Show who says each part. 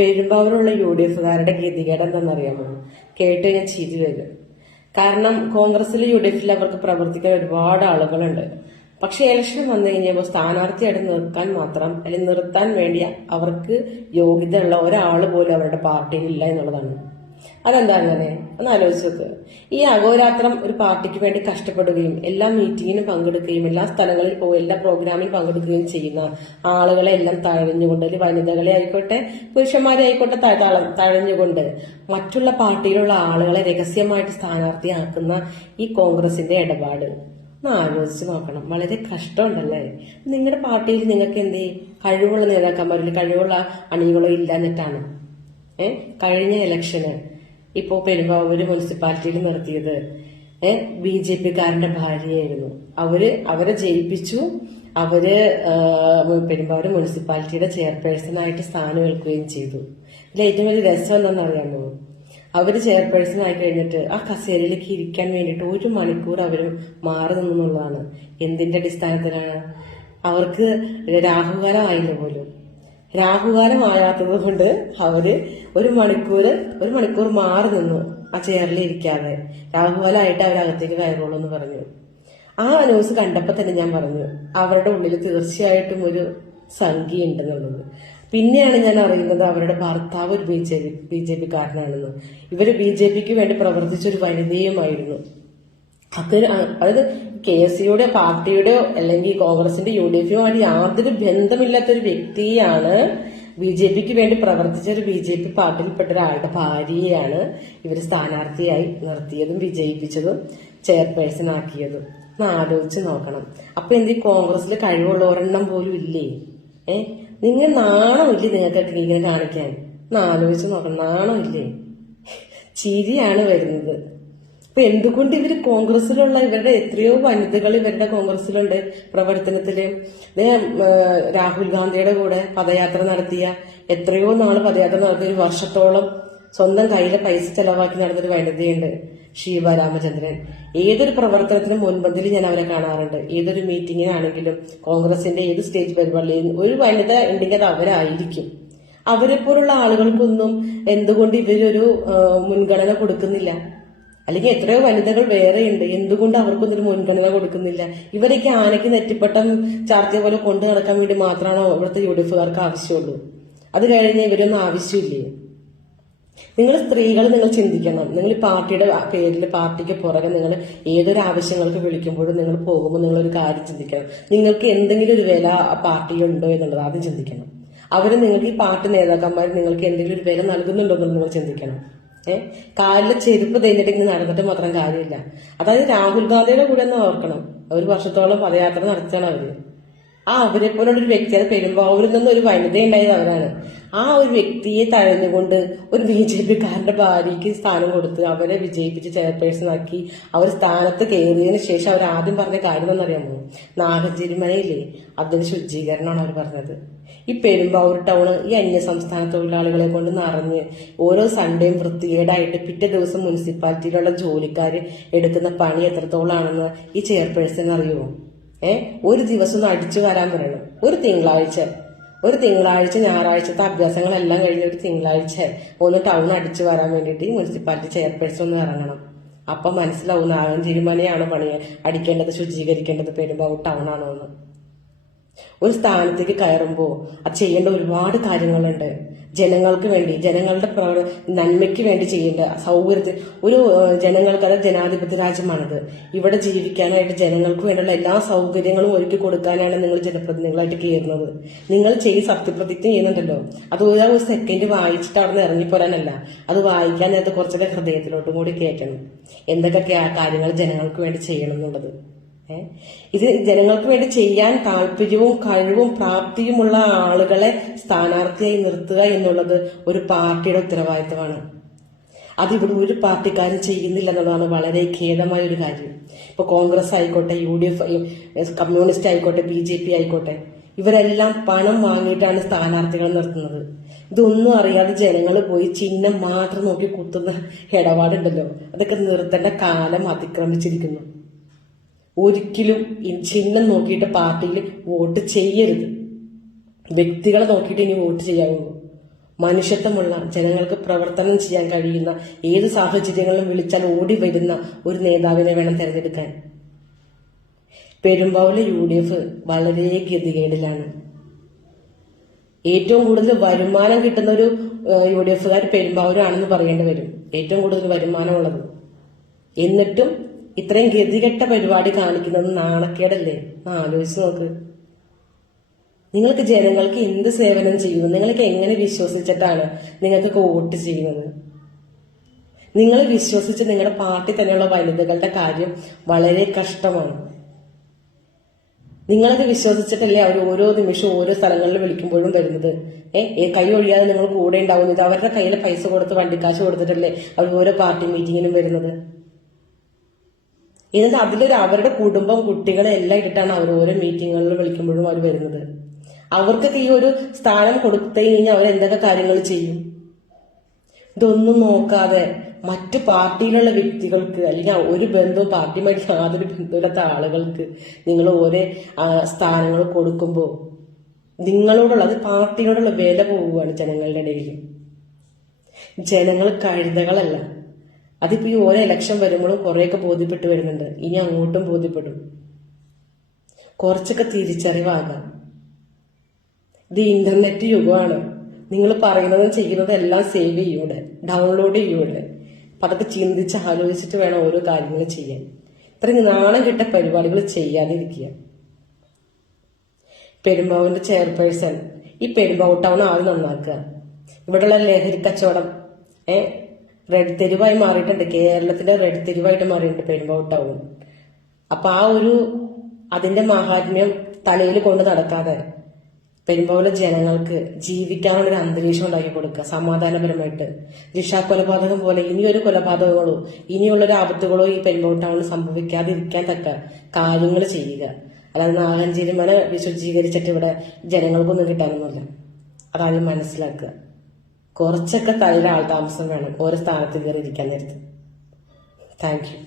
Speaker 1: പെരുമ്പാവൂരുള്ള U D എഫുകാരുടെ ഗതികേട് എന്താണെന്നറിയാമോ കേട്ട് ഞാൻ ചിരി വരും. കാരണം കോൺഗ്രസിൽ യു ഡി എഫിൽ അവർക്ക് പ്രവർത്തിക്കാൻ ഒരുപാട് ആളുകളുണ്ട്. പക്ഷെ ഇലക്ഷൻ വന്നു കഴിഞ്ഞപ്പോൾ സ്ഥാനാർത്ഥിയായിട്ട് നിർത്താൻ മാത്രം അല്ലെങ്കിൽ നിർത്താൻ വേണ്ടി അവർക്ക് യോഗ്യതയുള്ള ഒരാൾ പോലും അവരുടെ പാർട്ടിയിൽ ഇല്ല എന്നുള്ളതാണ്. അതെന്താ അങ്ങനെ? ഒന്ന് ആലോചിച്ച് നോക്ക് ഈ അഹോരാത്രം ഒരു പാർട്ടിക്ക് വേണ്ടി കഷ്ടപ്പെടുകയും എല്ലാ മീറ്റിങ്ങിനും പങ്കെടുക്കുകയും എല്ലാ സ്ഥലങ്ങളിൽ പോയി എല്ലാ പ്രോഗ്രാമിൽ പങ്കെടുക്കുകയും ചെയ്യുന്ന ആളുകളെ എല്ലാം തഴഞ്ഞുകൊണ്ട് അല്ലെങ്കിൽ വനിതകളെ ആയിക്കോട്ടെ പുരുഷന്മാരെ ആയിക്കോട്ടെ തഴഞ്ഞുകൊണ്ട് മറ്റുള്ള പാർട്ടിയിലുള്ള ആളുകളെ രഹസ്യമായിട്ട് സ്ഥാനാർത്ഥിയാക്കുന്ന ഈ കോൺഗ്രസിന്റെ ഇടപാട്. ഒന്ന് ആലോചിച്ച് നോക്കണം. വളരെ കഷ്ടമുണ്ടല്ലേ? നിങ്ങളുടെ പാർട്ടിയിൽ നിങ്ങൾക്ക് എന്തേ കഴിവുള്ള നേതാക്കന്മാരിൽ കഴിവുള്ള അണികളോ ഇല്ല എന്നിട്ടാണ് കഴിഞ്ഞ ഇലക്ഷന് ഇപ്പോ പെരുമ്പാവൂര് മുനിസിപ്പാലിറ്റിയിൽ നിർത്തിയത് ബി ജെ പിക്കാരന്റെ ഭാര്യയായിരുന്നു. അവർ അവരെ ജയിപ്പിച്ചു. അവർ പെരുമ്പാവൂര് മുനിസിപ്പാലിറ്റിയുടെ ചെയർപേഴ്സണായിട്ട് സ്ഥാനം ഏൽക്കുകയും ചെയ്തു. ഇതിൽ ഏറ്റവും വലിയ രസം എന്താണെന്ന് അറിയാമോ? അവർ ചെയർപേഴ്സൺ ആയി കഴിഞ്ഞിട്ട് ആ കസേരയിലേക്ക് ഇരിക്കാൻ വേണ്ടിയിട്ട് ഒരു മണിക്കൂർ അവർ മാറി നിന്നുള്ളതാണ്. എന്തിന്റെ അടിസ്ഥാനത്തിലാണ്? അവർക്ക് രാഹുകാലം ആയില്ല പോലും. രാഹുകാലം ആകാത്തത് കൊണ്ട് അവർ ഒരു മണിക്കൂർ ഒരു മണിക്കൂർ മാറി നിന്നു ആ ചെയറിൽ ഇരിക്കാതെ. രാഹുകാലമായിട്ട് അവരകത്തേക്ക് കയറുള്ളൂ എന്ന് പറഞ്ഞു. ആ ന്യൂസ് കണ്ടപ്പോൾ തന്നെ ഞാൻ പറഞ്ഞു അവരുടെ ഉള്ളിൽ തീർച്ചയായിട്ടും ഒരു സംഖ്യ ഉണ്ടെന്നുള്ളത്. പിന്നെയാണ് ഞാൻ അറിയുന്നത് അവരുടെ ഭർത്താവ് ഒരു B J P B J B J പിക്ക് വേണ്ടി പ്രവർത്തിച്ച ഒരു വനിതയുമായിരുന്നു. അത് അതായത് കെ എസ് സിയുടെ പാർട്ടിയുടെയോ അല്ലെങ്കിൽ കോൺഗ്രസിന്റെ യു ഡി എഫുമായിട്ട് യാതൊരു ബന്ധമില്ലാത്ത ഒരു വ്യക്തിയാണ് ബി ജെ പിക്ക് വേണ്ടി പ്രവർത്തിച്ച ഒരു ബി ജെ പി പാർട്ടിയിൽപ്പെട്ട ഒരാളുടെ ഭാര്യയാണ് ഇവർ സ്ഥാനാർത്ഥിയായി നിർത്തിയതും വിജയിപ്പിച്ചതും ചെയർപേഴ്സൺ ആക്കിയതും ഒന്ന് ആലോചിച്ച് നോക്കണം. അപ്പൊ എന്ത് കോൺഗ്രസിൽ കഴിവുള്ള ഒരെണ്ണം പോലും ഇല്ലേ? ഏ? നിങ്ങൾ നാണമില്ലേ നിങ്ങൾക്ക് ഇങ്ങനെ കാണിക്കാൻ? ഒന്ന് ആലോചിച്ച് നോക്കണം. നാണമില്ലേ? ചിരിയാണ് വരുന്നത്. അപ്പൊ എന്തുകൊണ്ട് ഇവർ കോൺഗ്രസിലുള്ള ഇവരുടെ എത്രയോ വനിതകൾ ഇവരുടെ കോൺഗ്രസിലുണ്ട് പ്രവർത്തനത്തിൽ? രാഹുൽ ഗാന്ധിയുടെ കൂടെ പദയാത്ര നടത്തിയ എത്രയോ നാൾ പദയാത്ര നടത്തിയ ഒരു വർഷത്തോളം സ്വന്തം കയ്യിലെ പൈസ ചെലവാക്കി നടന്നൊരു വനിതയുണ്ട് ഷീബ രാമചന്ദ്രൻ. ഏതൊരു പ്രവർത്തനത്തിനും മുൻപന്തിൽ ഞാൻ അവരെ കാണാറുണ്ട്. ഏതൊരു മീറ്റിങ്ങിനാണെങ്കിലും കോൺഗ്രസിന്റെ ഏത് സ്റ്റേജ് പരിപാടിയിൽ ഒരു വനിത ഉണ്ടെങ്കിൽ അത് അവരായിരിക്കും. അവരെ പോലുള്ള ആളുകൾക്കൊന്നും എന്തുകൊണ്ട് ഇവരൊരു മുൻഗണന കൊടുക്കുന്നില്ല? അല്ലെങ്കിൽ എത്രയോ വനിതകൾ വേറെയുണ്ട്. എന്തുകൊണ്ട് അവർക്കൊന്നും ഒരു മുൻഗണന കൊടുക്കുന്നില്ല? ഇവരൊക്കെ ആനയ്ക്ക് നെറ്റിപ്പട്ടം ചാർത്തിയ പോലെ കൊണ്ടു നടക്കാൻ വേണ്ടി മാത്രമാണോ ഇവിടുത്തെ യു ആവശ്യമുള്ളൂ? അത് കഴിഞ്ഞ് ഇവരൊന്നും ആവശ്യമില്ലേ? നിങ്ങൾ സ്ത്രീകൾ നിങ്ങൾ ചിന്തിക്കണം. നിങ്ങൾ പാർട്ടിയുടെ പേരിൽ പാർട്ടിക്ക് പുറകെ നിങ്ങൾ ഏതൊരു ആവശ്യങ്ങൾക്ക് വിളിക്കുമ്പോഴും നിങ്ങൾ പോകുമ്പോൾ നിങ്ങൾ ഒരു കാര്യം ചിന്തിക്കണം. നിങ്ങൾക്ക് എന്തെങ്കിലും ഒരു വില പാർട്ടിയുണ്ടോ എന്നുള്ളത് ആദ്യം ചിന്തിക്കണം. അവർ നിങ്ങൾക്ക് ഈ പാർട്ടി നേതാക്കന്മാർ നിങ്ങൾക്ക് എന്തെങ്കിലും ഒരു വില നൽകുന്നുണ്ടോ എന്നുള്ളത് നിങ്ങൾ ചിന്തിക്കണം. ഏഹ് കാലിലെ ചെരുപ്പ് തേഞ്ഞിട്ട് നടന്നിട്ട് മാത്രം കാര്യമില്ല. അതായത് രാഹുൽ ഗാന്ധിയുടെ കൂടെ ഒന്ന് ഓർക്കണം. ഒരു വർഷത്തോളം പദയാത്ര നടത്തണം അവർ. ആ അവരെ പോലുള്ള ഒരു വ്യക്തി അത് പെരുമ്പാവൂരിൽ നിന്ന് ഒരു വനിത ഉണ്ടായത് അവരാണ്. ആ ഒരു വ്യക്തിയെ തഴഞ്ഞുകൊണ്ട് ഒരു ബി ജെ പിക്കാരന്റെ ഭാര്യയ്ക്ക് സ്ഥാനം കൊടുത്ത് അവരെ വിജയിപ്പിച്ച് ചെയർപേഴ്സൺ ആക്കി അവർ സ്ഥാനത്ത് കയറിയതിനു ശേഷം അവർ ആദ്യം പറഞ്ഞ കാര്യം എന്നറിയാമോ നാഗഞ്ചേരിമലയില്ലേ അതിന് ശുചീകരണമാണ് അവർ പറഞ്ഞത്. ഈ പെരുമ്പാവൂർ ടൗണ് ഈ അന്യ സംസ്ഥാന തൊഴിലാളികളെ കൊണ്ട് നിറഞ്ഞ് ഓരോ സൺഡേയും വൃത്തികേടായിട്ട് പിറ്റേ ദിവസം മുനിസിപ്പാലിറ്റിയിലുള്ള ജോലിക്കാർ എടുക്കുന്ന പണി എത്രത്തോളാണെന്ന് ഈ ചെയർപേഴ്സൺ അറിയുമോ? ഏഹ് ഒരു ദിവസം ഒന്ന് അടിച്ചു വരാൻ പറയണം. ഒരു തിങ്കളാഴ്ച ഒരു തിങ്കളാഴ്ച ഞായറാഴ്ചത്തെ അഭ്യാസങ്ങളെല്ലാം കഴിഞ്ഞ് ഒരു തിങ്കളാഴ്ച ഒന്ന് ടൗൺ അടിച്ചു വരാൻ വേണ്ടിയിട്ട് മുനിസിപ്പാലിറ്റി ചെയർപേഴ്സൺ ഒന്ന് ഇറങ്ങണം. അപ്പൊ മനസ്സിലാവും നാഗഞ്ചേരി മനയാണ് പണി അടിക്കേണ്ടത് ശുചീകരിക്കേണ്ടത് പെരുമ്പാവൂർ ടൗൺ ആണോ എന്ന് ഒരു സ്ഥാനത്തേക്ക് കയറുമ്പോൾ അത് ചെയ്യേണ്ട ഒരുപാട് കാര്യങ്ങളുണ്ട്. ജനങ്ങൾക്ക് വേണ്ടി ജനങ്ങളുടെ നന്മയ്ക്ക് വേണ്ടി ചെയ്യേണ്ട സൗകര്യത്തിൽ ഒരു ജനങ്ങൾക്കത് ജനാധിപത്യ രാജ്യമാണിത്. ഇവിടെ ജീവിക്കാനായിട്ട് ജനങ്ങൾക്ക് വേണ്ടിയുള്ള എല്ലാ സൗകര്യങ്ങളും ഒരുക്കി കൊടുക്കാനാണ് നിങ്ങൾ ജനപ്രതിനിധികളായിട്ട് കയറുന്നത്. നിങ്ങൾ ചെയ്ത് സത്യപ്രതിജ്ഞ ചെയ്യുന്നുണ്ടല്ലോ. അത് ഒരു സെക്കൻഡ് വായിച്ചിട്ട് അവിടെ നിന്ന് ഇറങ്ങിപ്പോരാനല്ല അത് വായിക്കാൻ നേരത്തെ കുറച്ചൊക്കെ ഹൃദയത്തിലോട്ടും കൂടി കേൾക്കണം. എന്തൊക്കെ കാര്യങ്ങൾ ജനങ്ങൾക്ക് വേണ്ടി ചെയ്യണം എന്നുള്ളത്? ഇത് ജനങ്ങൾക്ക് വേണ്ടി ചെയ്യാൻ താല്പര്യവും കഴിവും പ്രാപ്തിയുമുള്ള ആളുകളെ സ്ഥാനാർത്ഥിയായി നിർത്തുക എന്നുള്ളത് ഒരു പാർട്ടിയുടെ ഉത്തരവാദിത്തമാണ്. അതിവിടെ ഒരു പാർട്ടിക്കാരും ചെയ്യുന്നില്ല എന്നുള്ളതാണ് വളരെ ഖേദമായ ഒരു കാര്യം. ഇപ്പൊ കോൺഗ്രസ് ആയിക്കോട്ടെ യു ഡി എഫ് കമ്മ്യൂണിസ്റ്റ് ആയിക്കോട്ടെ ബി ജെ പി ആയിക്കോട്ടെ ഇവരെല്ലാം പണം വാങ്ങിയിട്ടാണ് സ്ഥാനാർത്ഥികളെ നിർത്തുന്നത്. ഇതൊന്നും അറിയാതെ ജനങ്ങൾ പോയി ചിഹ്നം മാത്രം നോക്കി കുത്തുന്ന ഇടപാടുണ്ടല്ലോ. അതൊക്കെ നിർത്തേണ്ട കാലം അതിക്രമിച്ചിരിക്കുന്നു. ഒരിക്കലും ചിഹ്നം നോക്കിയിട്ട് പാർട്ടിയിൽ വോട്ട് ചെയ്യരുത്. വ്യക്തികളെ നോക്കിയിട്ട് ഇനി വോട്ട് ചെയ്യാവുള്ളൂ. മനുഷ്യത്വമുള്ള ജനങ്ങൾക്ക് പ്രവർത്തനം ചെയ്യാൻ കഴിയുന്ന ഏത് സാഹചര്യങ്ങളിലും വിളിച്ചാൽ ഓടി വരുന്ന ഒരു നേതാവിനെ വേണം തിരഞ്ഞെടുക്കാൻ. പെരുമ്പാവൂരിലെ യു ഡി എഫ് വളരെ ഗതികേടിലാണ്. ഏറ്റവും കൂടുതൽ വരുമാനം കിട്ടുന്ന ഒരു യു ഡി എഫുകാർ പെരുമ്പാവൂരാണെന്ന് പറയേണ്ടി വരും. ഏറ്റവും കൂടുതൽ വരുമാനമുള്ളത് എന്നിട്ടും ഇത്രയും ഗതികെട്ട പരിപാടി കാണിക്കുന്നത് നാണക്കേടല്ലേ? ആലോചിച്ച് നോക്ക്. നിങ്ങൾക്ക് ജനങ്ങൾക്ക് എന്ത് സേവനം ചെയ്യുന്നു നിങ്ങൾക്ക് എങ്ങനെ വിശ്വസിച്ചിട്ടാണ് നിങ്ങൾക്ക് വോട്ട് ചെയ്യുന്നത്? നിങ്ങൾ വിശ്വസിച്ച് നിങ്ങളുടെ പാർട്ടി തന്നെയുള്ള വനിതകളുടെ കാര്യം വളരെ കഷ്ടമാണ്. നിങ്ങളത് വിശ്വസിച്ചിട്ടല്ലേ അവർ ഓരോ നിമിഷം ഓരോ സ്ഥലങ്ങളിൽ വിളിക്കുമ്പോഴും വരുന്നത് ഏ കൈ ഒഴിയാതെ നിങ്ങൾ കൂടെ ഉണ്ടാവുന്നത് അവരുടെ കയ്യിൽ പൈസ കൊടുത്ത് വണ്ടിക്കാശ് കൊടുത്തിട്ടല്ലേ അവർ ഓരോ പാർട്ടി മീറ്റിങ്ങിനും വരുന്നത്? എന്നിട്ട് അതിലൊരു അവരുടെ കുടുംബം കുട്ടികളെ എല്ലാം ഇട്ടിട്ടാണ് അവർ ഓരോ മീറ്റിങ്ങുകളിൽ വിളിക്കുമ്പോഴും അവർ വരുന്നത്. അവർക്കൊക്കെ ഈ ഒരു സ്ഥാനം കൊടുത്തു കഴിഞ്ഞാൽ അവർ എന്തൊക്കെ കാര്യങ്ങൾ ചെയ്യും? ഇതൊന്നും നോക്കാതെ മറ്റ് പാർട്ടിയിലുള്ള വ്യക്തികൾക്ക് അല്ലെങ്കിൽ ഒരു ബന്ധവും പാർട്ടിയുമായി യാതൊരു ബന്ധമില്ലാത്ത ആളുകൾക്ക് നിങ്ങൾ ഓരോ സ്ഥാനങ്ങൾ കൊടുക്കുമ്പോൾ നിങ്ങളോടുള്ള അത് പാർട്ടിയോടുള്ള വില പോവുകയാണ് ജനങ്ങളുടെ ഇടയിൽ. ജനങ്ങൾ കഴുതകളല്ല. അതിപ്പോ ഈ ഓരോ ഇലക്ഷൻ വരുമ്പോഴും കുറേയൊക്കെ ബോധ്യപ്പെട്ടു വരുന്നുണ്ട്. ഇനി അങ്ങോട്ടും ബോധ്യപ്പെടും. കുറച്ചൊക്കെ തിരിച്ചറിവാകാം. ഇത് ഇന്റർനെറ്റ് യുഗമാണ്. നിങ്ങൾ പറയുന്നതും ചെയ്യുന്നതും എല്ലാം സേവ് ചെയ്യൂടെ? ഡൗൺലോഡ് ചെയ്യൂടെ? അപ്പൊ അതൊക്കെ ചിന്തിച്ച് ആലോചിച്ചിട്ട് വേണം ഓരോ കാര്യങ്ങൾ ചെയ്യാൻ. ഇത്രയും നാണം കിട്ട പരിപാടികൾ ചെയ്യാതിരിക്കുക. പെരുമ്പാവിന്റെ ചെയർപേഴ്സൺ ഈ പെരുമ്പാവ് ടൗൺ ആദ്യം നന്നാക്കുക. ഇവിടെയുള്ള ലഹരി കച്ചവടം ഏ? റെഡ് തെരുവായി മാറിയിട്ടുണ്ട്. കേരളത്തിന്റെ റെഡ് തെരുവായിട്ട് മാറിയിട്ടുണ്ട്. പെരുമ്പാവൂർ ടൗൺ അപ്പൊ ആ ഒരു അതിന്റെ മഹാത്മ്യം തലയിൽ കൊണ്ട് നടക്കാതെ പെരുമ്പാവൂരിലെ ജനങ്ങൾക്ക് ജീവിക്കാനുള്ള ഒരു അന്തരീക്ഷം ഉണ്ടാക്കി കൊടുക്കുക. സമാധാനപരമായിട്ട്. ജിഷ കൊലപാതകം പോലെ ഇനിയൊരു കൊലപാതകങ്ങളോ ഇനിയുള്ളൊരു ആപത്തുകളോ ഈ പെരുമ്പാവൂർ ടൗണിൽ സംഭവിക്കാതിരിക്കാൻ തക്ക കാര്യങ്ങൾ ചെയ്യുക. അല്ലാതെ നാഗഞ്ചേരിമല വിശുദ്ധീകരിച്ചിട്ട് ഇവിടെ ജനങ്ങൾക്കൊന്നും കിട്ടാനൊന്നുമില്ല. അതാദ്യം മനസ്സിലാക്കുക. കുറച്ചൊക്കെ തലയിൽ ആൾ താമസം വേണം. ഓരോ സ്ഥാനത്ത് കയറി ഇരിക്കാൻ നേരത്ത്. Thank you